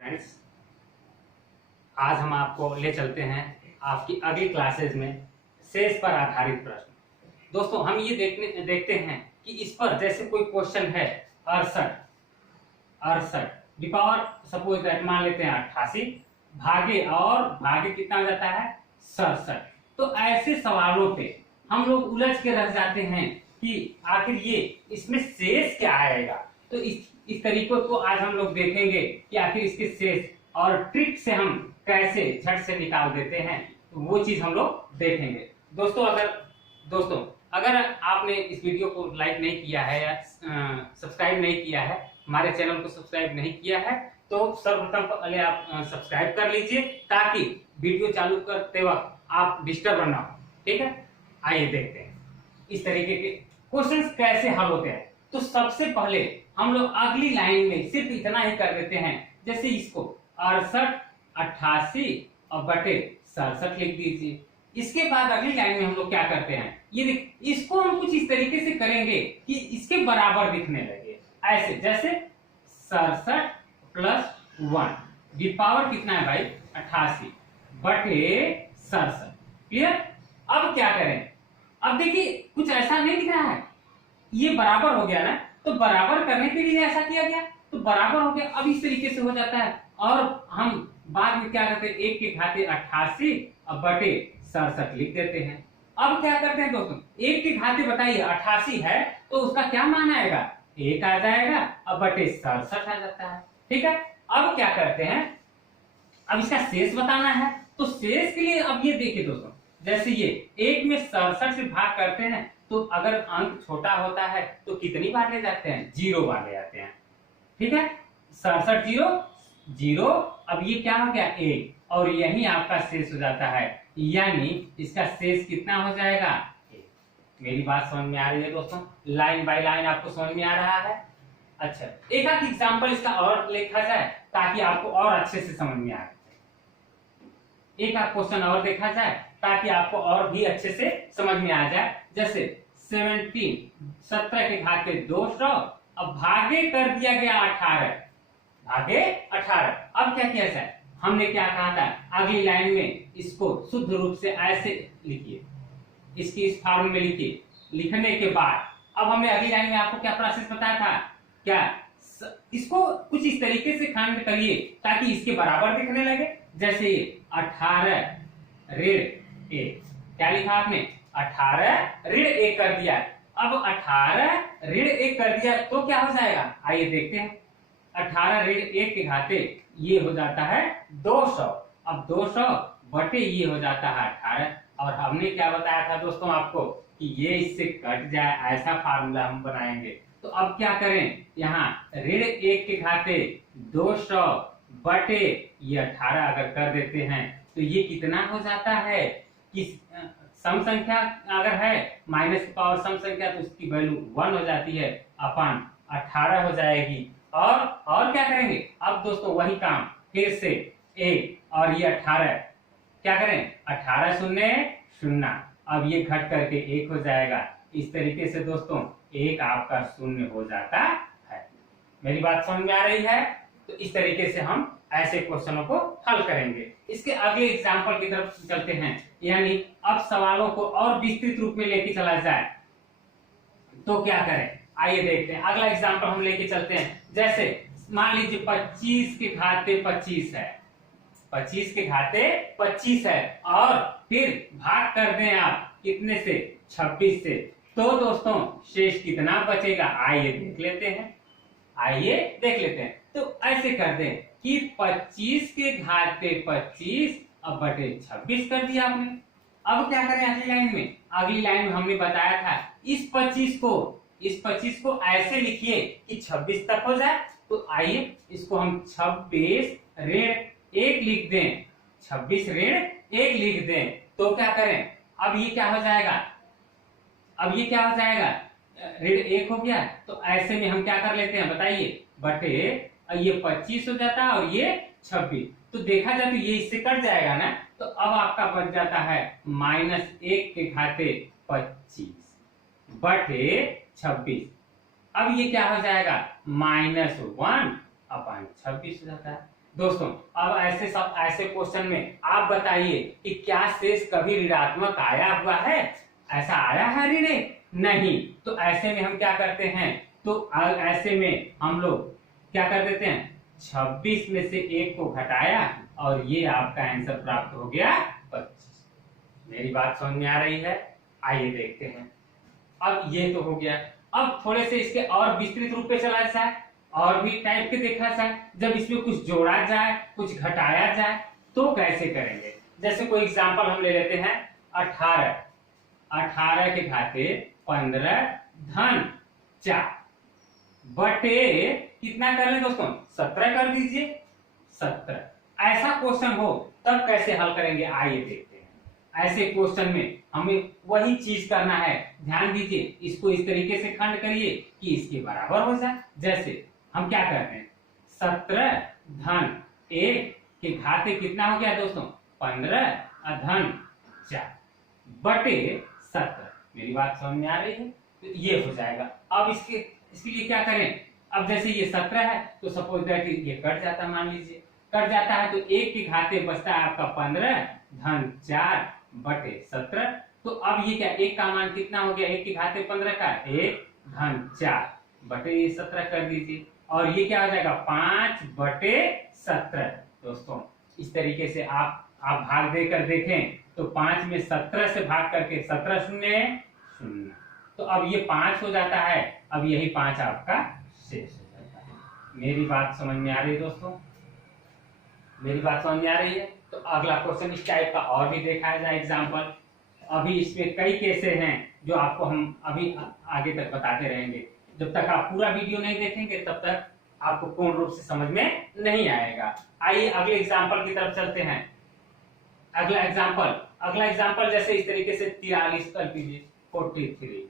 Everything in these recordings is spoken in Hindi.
फ्रेंड्स, आज हम आपको ले चलते हैं आपकी अगली क्लासेज में शेष पर आधारित प्रश्न। दोस्तों, हम ये देखते हैं कि इस पर जैसे कोई क्वेश्चन है 68 दी पावर सपोज दैट मान लेते हैं 88 भागे कितना हो जाता है 67। तो ऐसे सवालों पे हम लोग उलझ के रह जाते हैं कि आखिर ये इसमें शेष क्या आएगा। तो इस तरीकों को आज हम लोग देखेंगे कि आखिर इसके शेष और ट्रिक से हम कैसे झट से निकाल देते हैं, तो वो चीज हम लोग देखेंगे। दोस्तों अगर आपने इस वीडियो को लाइक नहीं किया है या सब्सक्राइब नहीं किया है, हमारे चैनल को सब्सक्राइब नहीं किया है, तो सर्वप्रथम पहले आप सब्सक्राइब कर लीजिए ताकि वीडियो चालू करते वक्त आप डिस्टर्ब ना हो। ठीक है, आइए देखते हैं इस तरीके के क्वेश्चंस कैसे हल होते हैं। तो सबसे पहले हम लोग अगली लाइन में सिर्फ इतना ही कर देते हैं, जैसे इसको 68 88 और बटे 67 लिख दीजिए। इसके बाद अगली लाइन में हम लोग क्या करते हैं, ये इसको हम कुछ इस तरीके से करेंगे कि इसके बराबर दिखने लगे, ऐसे जैसे 67 प्लस 1 दी पावर कितना है भाई 88 बटे 67। क्लियर। अब क्या करें, अब देखिए कुछ ऐसा नहीं दिख रहा है, ये बराबर हो गया ना, तो बराबर करने के लिए ऐसा किया गया तो बराबर हो गया। अब इस तरीके से हो जाता है और हम बाद में क्या करते हैं, 1 के घाते 88 और बटे 67 लिख देते हैं। अब क्या करते हैं दोस्तों, 1 के घाते बताइए 88 है तो उसका क्या मान आएगा 1 आ जाएगा और बटे 67 आ जाता है। ठीक है, अब क्या करते हैं, अब इसका शेष बताना है। तो शेष के लिए अब ये देखिए दोस्तों, जैसे ये 1 में 67 से भाग करते हैं तो अगर अंक छोटा होता है तो कितनी बार ले जाते हैं, 0 बार ले जाते हैं। ठीक है, 67 0 अब ये क्या हो गया 1 और यही आपका शेष हो जाता है, यानी इसका शेष कितना हो जाएगा 1। मेरी बात समझ में आ रही है दोस्तों, लाइन बाय लाइन आपको समझ में आ रहा है। अच्छा, एक आध एग्जाम्पल इसका और लिखा जाए ताकि आपको और अच्छे से समझ में आए। एक आध क्वेश्चन और देखा जाए ताकि आपको और भी अच्छे से समझ में आ जाए। जैसे 17 के घाते 200 अब भागे कर दिया गया 18 भागे 18। अब क्या किया जाए, हमने क्या कहा था, अगली लाइन में इसको शुद्ध रूप से ऐसे लिखिए, इसकी इस फॉर्म में लिखिए। लिखने के बाद अब हमने अगली लाइन में आपको क्या प्रोसेस बताया था, क्या इसको कुछ इस तरीके से खंड करिए ताकि इसके बराबर दिखने लगे। जैसे 18 ऋण 1, क्या लिखा आपने 18 ऋण 1 कर दिया। अब 18 ऋण 1 कर दिया तो क्या हो जाएगा, आइए देखते हैं। 18 ऋण 1 के घाते ये हो जाता है 200। अब 200 बटे ये हो जाता है 18। और हमने क्या बताया था दोस्तों आपको कि ये इससे कट जाए, ऐसा फार्मूला हम बनाएंगे। तो अब क्या करें, यहाँ ऋण 1 के घाते 200 बटे ये 18 अगर कर देते हैं तो ये कितना हो जाता है कि सम संख्या अगर है माइनस की पावर सम संख्या तो उसकी वैल्यू 1 हो जाती है, अपन 18 हो जाएगी। और क्या करेंगे, अब दोस्तों वही काम फिर से 1 और ये 18 क्या करें, 18 शून्य 0, अब ये घट करके 1 हो जाएगा। इस तरीके से दोस्तों 1 आपका 0 हो जाता है। मेरी बात समझ में आ रही है। तो इस तरीके से हम ऐसे क्वेश्चनों को हल करेंगे। इसके अगले एग्जाम्पल की तरफ चलते हैं, यानी अब सवालों को और विस्तृत रूप में लेके चला जाए तो क्या करें, आइए देखते हैं। अगला एग्जाम्पल हम लेके चलते हैं। जैसे मान लीजिए 25 के घाते 25 है, 25 के घाते 25 है और फिर भाग कर दें आप कितने से 26 से, तो दोस्तों शेष कितना बचेगा, आइए देख लेते हैं। तो ऐसे कर दें कि 25 के घाते 25 अब बटे 26 कर दिया आपने। अब क्या करें, अगली लाइन में हमने बताया था इस 25 को ऐसे लिखिए कि 26 तक हो जाए। तो आइए इसको हम 26 ऋण 1 लिख दें, 26 ऋण 1 लिख दें। तो क्या करें, अब ये क्या हो जाएगा, ऋण 1 हो गया। तो ऐसे में हम क्या कर लेते हैं बताइए, बटे ये 25 हो जाता है और ये 26। तो देखा जाए तो ये इससे कट जाएगा ना, तो अब आपका बच जाता है -1 के घाते 25 बटे 26। अब ये क्या हो जाएगा -1/26 हो जाता है। दोस्तों अब ऐसे क्वेश्चन में आप बताइए कि क्या शेष कभी ऋणात्मक आया हुआ है? ऐसा आया है ऋण? नहीं। तो ऐसे में हम क्या करते हैं, तो ऐसे में हम लोग क्या कर देते हैं, 26 में से 1 को घटाया और ये आपका आंसर प्राप्त हो गया 25। मेरी बात समझ में आ रही है? आइए देखते हैं। अब ये तो हो गया। अब थोड़े से इसके और विस्तृत रूप पे चला जाए, और भी टाइप के देखा जाए। जब इसमें कुछ जोड़ा जाए, कुछ घटाया जाए, तो कैसे करेंगे? जैसे कोई एग्जांपल हम ले लेते हैं 18 के घाते 15 धन 4 बटे कितना कर लें दोस्तों, 17 कर दीजिए। 17 ऐसा क्वेश्चन हो तब कैसे हल करेंगे, आइए देखते हैं। ऐसे क्वेश्चन में हमें वही चीज करना है, ध्यान दीजिए। इसको इस तरीके से खंड करिए कि इसके बराबर हो जाए। जैसे हम क्या करते हैं, 17 धन 1 के घाते कितना हो गया दोस्तों, 15 धन 4 बटे 17। मेरी बात समझ में आ रही है? तो ये हो जाएगा। अब इसके लिए क्या करें, अब जैसे ये 17 है तो सपोज दैट ये कट जाता है, मान लीजिए कट जाता है, तो 1 के घाते बचता है आपका 15 धन 4 बटे 17। तो अब ये क्या, 1 का मान कितना हो गया, 1 के घाते 15 का 1 धन 4 बटे 17 कर दीजिए, और ये क्या हो जाएगा 5 बटे 17। दोस्तों इस तरीके से आप भाग देकर देखें तो 5 में 17 से भाग करके 17 शून्य 0, तो अब ये 5 हो जाता है। अब यही 5 आपका शेष हो जाता है। मेरी बात समझ में आ रही है दोस्तों? मेरी बात समझ में आ रही है? तो अगला क्वेश्चन इस टाइप का और भी देखा जाए एग्जांपल। अभी इसमें कई केसेस हैं जो आपको हम अभी आगे तक बताते रहेंगे। जब तक आप पूरा वीडियो नहीं देखेंगे तब तक आपको पूर्ण रूप से समझ में नहीं आएगा। आइए अगले एग्जांपल की तरफ चलते हैं। अगला एग्जांपल जैसे इस तरीके से 43 कर लीजिए, 43,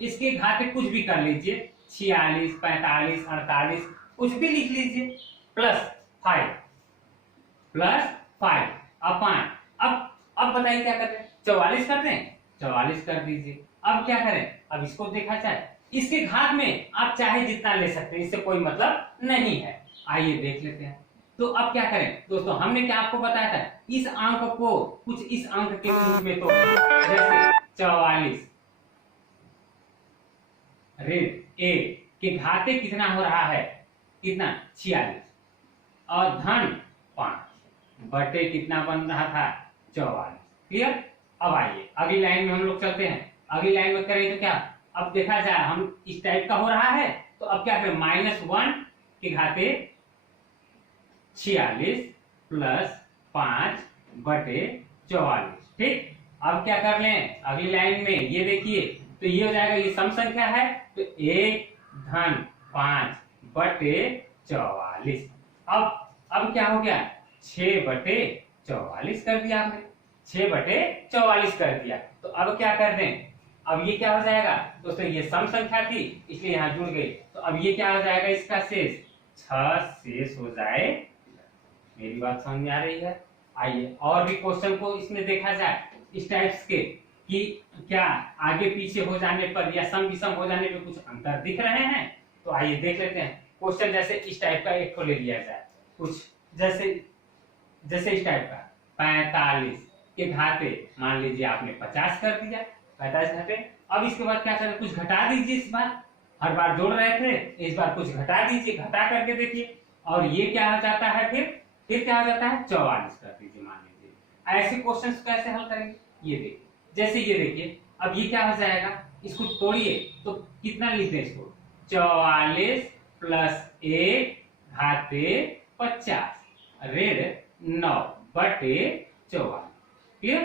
इसके घाते कुछ भी कर लीजिए, 46, 45, 48 कुछ भी लिख लीजिए, प्लस 5 अब 5। अब बताइए क्या करते हैं, 44 करते हैं, 44 कर दीजिए। अब क्या करें, अब इसको देखा जाए, इसके घात में आप चाहे जितना ले सकते हैं, इससे कोई मतलब नहीं है। आइए देख लेते हैं। तो अब क्या करें दोस्तों, हमने क्या आपको बताया था, इस अंक को कुछ इस अंक के रूप में तोड़, जैसे 44 ऋण 1 के घाते कितना हो रहा है, कितना 46, और धन 5 बटे कितना बन रहा था 44। क्लियर? अब आइए अगली लाइन में हम लोग चलते हैं। अगली लाइन में करें तो क्या, अब देखा जाए हम इस टाइप का हो रहा है, तो अब क्या करें, -1 के घाते 46 प्लस 5 बटे 44। ठीक, अब क्या कर लें अगली लाइन में, ये देखिए, तो ये हो जाएगा, ये सम संख्या है तो 1 धन 5 बटे 44। अब क्या हो गया, 6 बटे 44 कर दिया आपने, 6 बटे 44 कर दिया। तो अब क्या कर दें, अब ये क्या हो जाएगा दोस्तों, ये सम संख्या थी इसलिए यहाँ जुड़ गई, तो अब ये क्या हो जाएगा, इसका शेष 6 शेष हो जाए। मेरी बात समझ में आ रही है? आइए और भी क्वेश्चन को इसमें देखा जाए इस टाइप्स के, कि क्या आगे पीछे हो जाने पर या सम विषम हो जाने पर कुछ अंतर दिख रहे हैं। तो आइए देख लेते हैं क्वेश्चन। जैसे इस टाइप का एक को ले लिया जाए, कुछ जैसे इस टाइप का 45 के घाते मान लीजिए आपने 50 कर दिया, 45 घाते। अब इसके बाद क्या करें, कुछ घटा दीजिए। इस बार हर बार जोड़ रहे थे, इस बार कुछ घटा दीजिए, घटा करके देखिए, और ये क्या हो जाता है, फिर क्या हो जाता है 44 कर दीजिए मान लीजिए। ऐसे क्वेश्चंस कैसे हल करेंगे, ये देखिए, जैसे ये देखिए, अब ये क्या हो जाएगा, इसको तोड़िए तो कितना लिखते हैं इसको, 44 प्लस 1 घाते 50 ऋण 9 बटे 44। क्लियर?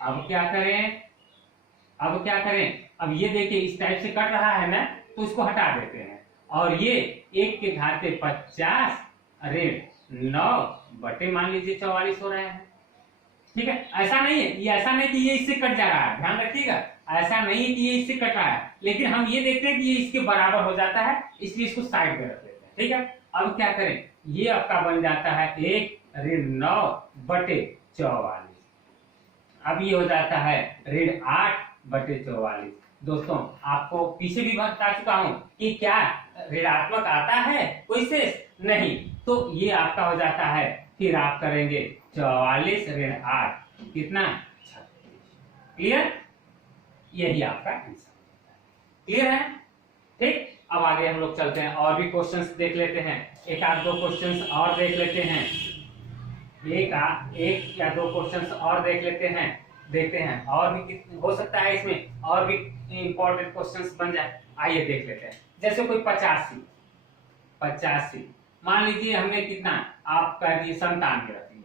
अब क्या करें, अब ये देखिए इस टाइप से कट रहा है ना, तो इसको हटा देते हैं, और ये 1 के घाते 50 ऋण 9 बटे मान लीजिए 44 हो रहे हैं। ठीक है, ऐसा नहीं है, ये ऐसा नहीं कि ये इससे कट जा रहा है, ध्यान रखिएगा, ऐसा नहीं है कि ये इससे कट रहा है, लेकिन हम ये देखते हैं कि ये इसके बराबर हो जाता है, इसलिए इसको साइड पे रख लेते हैं। ठीक है, अब क्या करें, ये आपका बन जाता है 1 ऋण 9 बटे 44। अब ये हो जाता है ऋण 8 बटे 44। दोस्तों आपको पीछे भी बता चुका हूं कि क्या ऋणात्मक आता है कोई शेष नहीं, तो ये आपका हो जाता है, फिर आप करेंगे 44 ऋण 8 कितना 36। क्लियर? यही आपका आंसर। क्लियर है? ठीक, अब आगे हम लोग चलते हैं और भी क्वेश्चंस देख लेते हैं, एक आध दो क्वेश्चंस और देख लेते हैं, एक या दो क्वेश्चंस और देख लेते हैं, देखते हैं और भी हो सकता है इसमें और भी इंपॉर्टेंट क्वेश्चंस बन जाए। आइए देख लेते हैं, जैसे कोई 85 मान लीजिए हमने कितना आप कह दिए 97 रख दिया,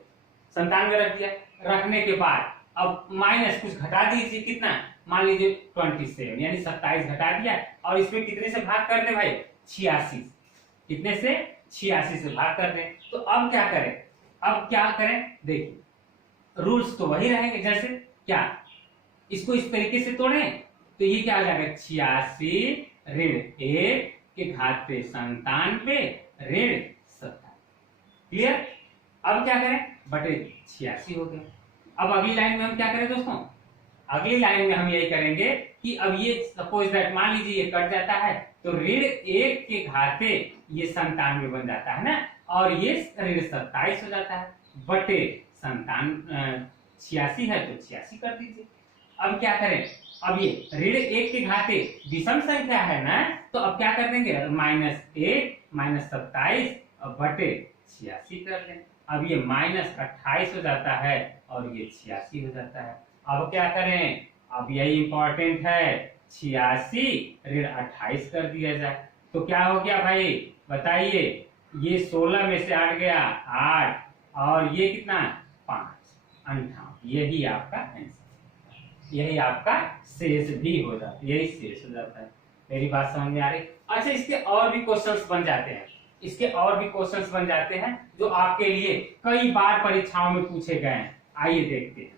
97 रख दिया, रखने के बाद अब माइनस कुछ घटा दीजिए, कितना मान लीजिए 27 यानी 27 घटा दिया और इसमें कितने से भाग कर दे भाई 86, कितने से 86 से भाग कर दे। तो अब क्या करें, अब क्या करें देखिए, रूल्स तो वही रहेंगे, जैसे क्या इसको इस तरीके से तोड़ें तो ये क्या हो जाएगा 86 ऋण 1 के घात पे 97 ऋण 27। क्लियर? अब क्या करें, बटे 86 हो गया। अब अगली लाइन में हम क्या करें दोस्तों, अगली लाइन में हम यही करेंगे कि अब ये सपोज दैट मान लीजिए ये कट जाता है तो ऋण 1 के घाते ये 97 बन जाता है ना, और ये ऋण 27 हो जाता है, बटे 86 है तो 86 कर दीजिए। अब क्या करें, अब ये ऋण 1 के घाते विषम संख्या है ना, तो अब क्या कर देंगे -1 -27 और बटे 86 कर दें। अब ये -28 हो जाता है और ये 86 हो जाता है। अब क्या करें, अब यही इंपॉर्टेंट है, 86 ऋण 28 कर दिया जाए तो क्या हो गया भाई बताइए, ये 16 में से 8 गया 8 और ये कितना 5 58, यही आपका आंसर, यही आपका शेष भी हो जाता है, यही शेष हो जाता है। मेरी बात समझ में आ रही? अच्छा, इसके और भी क्वेश्चंस बन जाते हैं, इसके और भी क्वेश्चंस बन जाते हैं जो आपके लिए कई बार परीक्षाओं में पूछे गए हैं। आइए देखते हैं,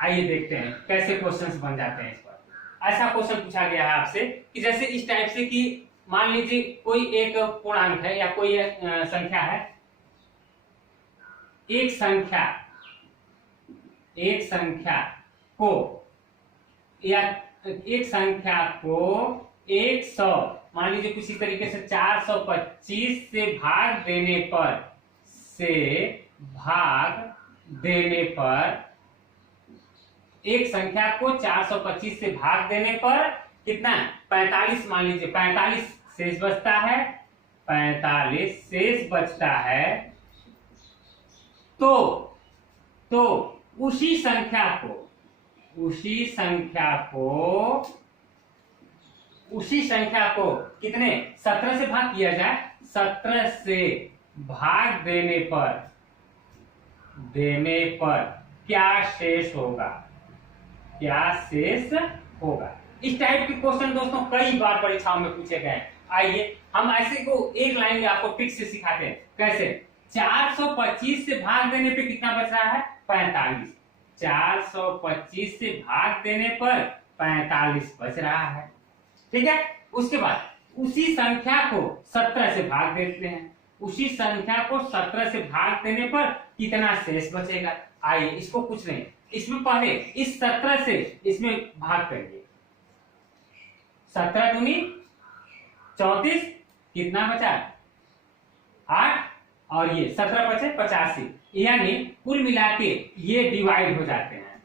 आइए देखते हैं कैसे क्वेश्चंस बन जाते हैं इस पर। ऐसा क्वेश्चन पूछा गया है आपसे कि जैसे इस टाइप से कि मान लीजिए कोई एक पूर्णांक है या कोई संख्या है, एक संख्या को या एक संख्या को 100 मान लीजिए किसी तरीके से 425 से भाग देने पर एक संख्या को 425 से भाग देने पर कितना 45 मान लीजिए 45 शेष बचता है, 45 शेष बचता है, तो उसी संख्या को कितने 17 से भाग किया जाए, 17 से भाग देने पर क्या शेष होगा, इस टाइप के क्वेश्चन दोस्तों कई बार परीक्षाओं में पूछे गए हैं। आइए हम ऐसे को एक लाइन में आपको टिक से सिखाते हैं कैसे। 425 से भाग देने पे कितना बच रहा है 45, 425 से भाग देने पर 45 बच रहा है, ठीक है। उसके बाद उसी संख्या को 17 से भाग देते हैं, उसी संख्या को 17 से भाग देने पर कितना शेष बचेगा। आइए इसको कुछ नहीं, इसमें पहले इस 17 से इसमें भाग करिए, 17 दूनी 34, कितना बचा 8 और ये 17 बचे 85, यानी कुल मिला के ये डिवाइड हो जाते हैं,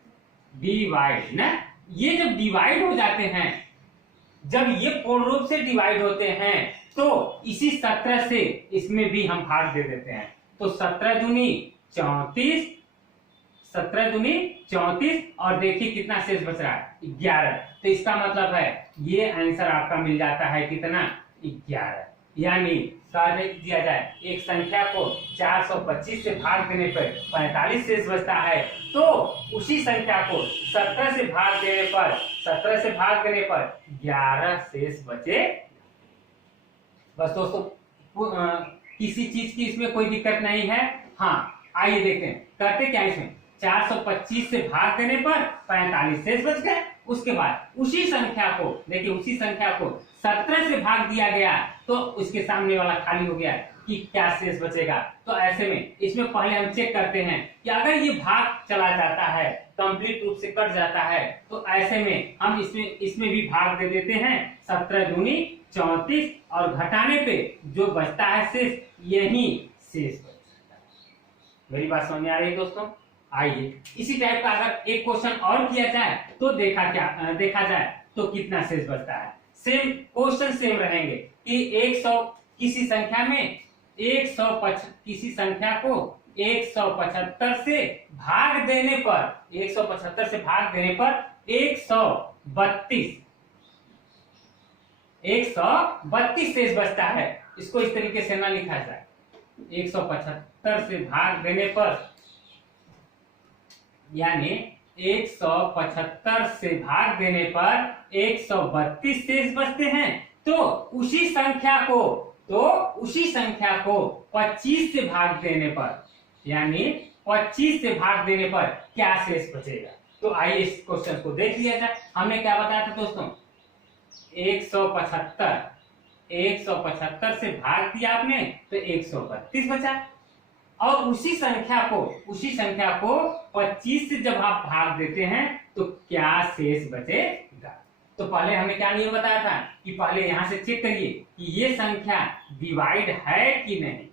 डिवाइड ना, ये जब डिवाइड हो जाते हैं, जब ये पूर्ण रूप से डिवाइड होते हैं तो इसी 17 से इसमें भी हम भाग दे देते हैं, तो 17 दूनी 34, 17 दूनी 34 और देखिए कितना शेष बच रहा है 11, तो इसका मतलब है ये आंसर आपका मिल जाता है कितना 11। यानी दिया जाए एक संख्या को 425 से भाग देने पर 45 शेष बचता है, तो उसी संख्या को 17 से भाग देने पर 11 शेष बचे। बस दोस्तों किसी चीज की इसमें कोई दिक्कत नहीं है। हाँ आइए देखते हैं करते क्या इसमें, 425 से भाग देने पर 45 शेष बच गए, उसके बाद उसी संख्या को देखिए, उसी संख्या को 17 से भाग दिया गया तो उसके सामने वाला खाली हो गया कि क्या शेष बचेगा। तो ऐसे में इसमें पहले हम चेक करते हैं कि अगर ये भाग चला जाता है कंप्लीट रूप से कट जाता है, तो ऐसे में हम इसमें भी भाग दे देते हैं। 17 दूनी 34 और घटाने पे जो बचता है शेष, यही शेष बचता है। मेरी बात समझ में आ रही है दोस्तों? आइए इसी टाइप का अगर एक क्वेश्चन और किया जाए तो देखा जाए तो कितना शेष बचता है। सेम क्वेश्चन सेम रहेंगे कि 100 किसी संख्या में 125 किसी संख्या को 175 से भाग देने पर 175 से भाग देने पर 132 शेष बचता है। इसको इस तरीके से ना लिखा जाए, 175 से भाग देने पर यानी 175 से भाग देने पर 132 शेष बचते हैं। तो उसी संख्या को 25 से भाग देने पर यानी 25 से भाग देने पर क्या शेष बचेगा। तो आइए इस क्वेश्चन को देख लिया जाए। हमने क्या बताया था दोस्तों, 175 से भाग दिया आपने तो 132 बचा, और उसी संख्या को 25 से जब आप भाग देते हैं तो क्या शेष बचेगा। तो पहले हमने क्या नियम बताया था कि पहले यहां से चेक करिए कि ये संख्या डिवाइड है कि नहीं।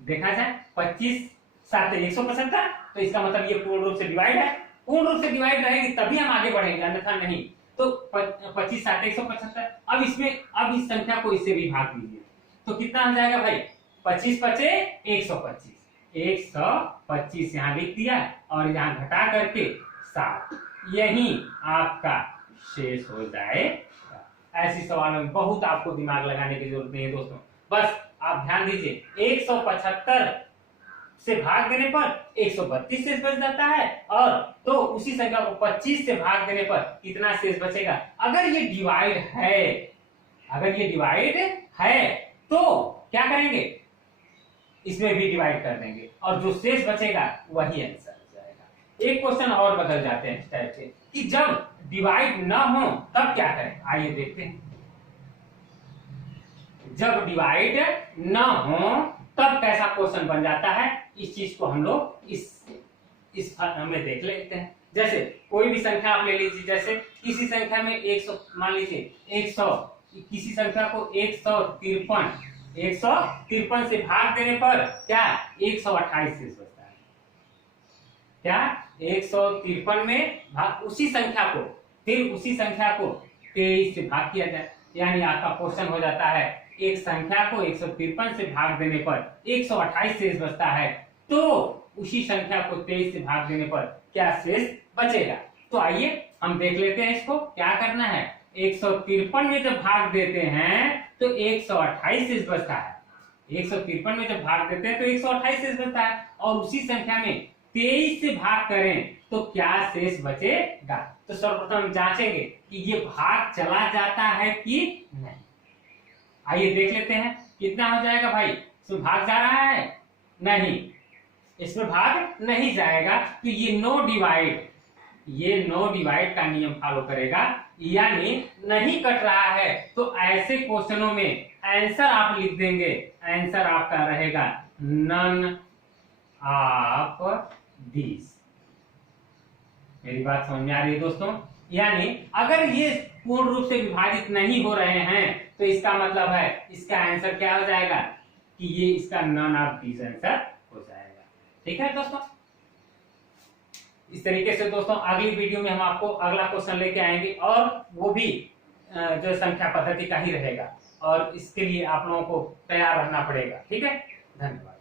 देखा जाए 25 7 175, तो इसका मतलब ये पूर्ण रूप से डिवाइड है। पूर्ण रूप से डिवाइड रहेगी तभी हम आगे बढ़ेंगे, अन्यथा नहीं। तो 25 7 175। अब इस संख्या को इससे भी भाग दीजिए तो कितना हो जाएगा भाई, 25 पचे 125 यहाँ लिख दिया और यहाँ घटा करके 7, यही आपका शेष हो जाएगा। ऐसे सवालों में बहुत आपको दिमाग लगाने की जरूरत नहीं है दोस्तों, बस आप ध्यान दीजिए। 175 से भाग देने पर 132 शेष बच जाता है, और तो उसी संख्या को 25 से भाग देने पर कितना शेष बचेगा। अगर ये डिवाइड है तो क्या करेंगे, इसमें भी डिवाइड कर देंगे और जो शेष बचेगा वही आंसर हो जाएगा। एक क्वेश्चन और बदल जाते हैं इस टाइप से कि जब डिवाइड ना हो तब क्या करें। आइए देखते हैं। जब डिवाइड ना हो तब कैसा क्वेश्चन बन जाता है, इस चीज को हम लोग इस में देख लेते हैं। जैसे कोई भी संख्या आप ले लीजिए, जैसे किसी संख्या में 100 मान लीजिए 100, किसी संख्या को 153 से भाग देने पर क्या 128 शेष बचता है। क्या 153 में उसी संख्या को 23 से भाग किया जाए, यानी आपका क्वेश्चन हो जाता है एक संख्या को 153 से भाग देने पर 128 शेष बचता है, तो उसी संख्या को 23 से भाग देने पर क्या शेष बचेगा। तो आइए हम देख लेते हैं इसको क्या करना है। 153 में जब भाग देते हैं तो 128 शेष बचता है। 153 में जब भाग देते हैं तो 128 शेष बचता है, और उसी संख्या में 23 से भाग करें तो क्या शेष बचेगा। तो सर्वप्रथम हम जांचेंगे कि ये भाग चला जाता है कि नहीं। आइए देख लेते हैं कितना हो जाएगा भाई। इसमें भाग जा रहा है नहीं, इसमें भाग नहीं जाएगा, तो ये नो डिवाइड का नियम फॉलो करेगा, यानी नहीं कट रहा है। तो ऐसे क्वेश्चनों में आंसर आप लिख देंगे, आंसर आपका रहेगा नन ऑफ दिस। मेरी बात समझ में आ रही है दोस्तों। यानी अगर ये पूर्ण रूप से विभाजित नहीं हो रहे हैं तो इसका मतलब है इसका आंसर क्या हो जाएगा कि ये इसका नन ऑफ दिस आंसर हो जाएगा। ठीक है दोस्तों, इस तरीके से दोस्तों अगली वीडियो में हम आपको अगला क्वेश्चन लेके आएंगे, और वो भी जो संख्या पद्धति का ही रहेगा, और इसके लिए आप लोगों को तैयार रहना पड़ेगा। ठीक है, धन्यवाद।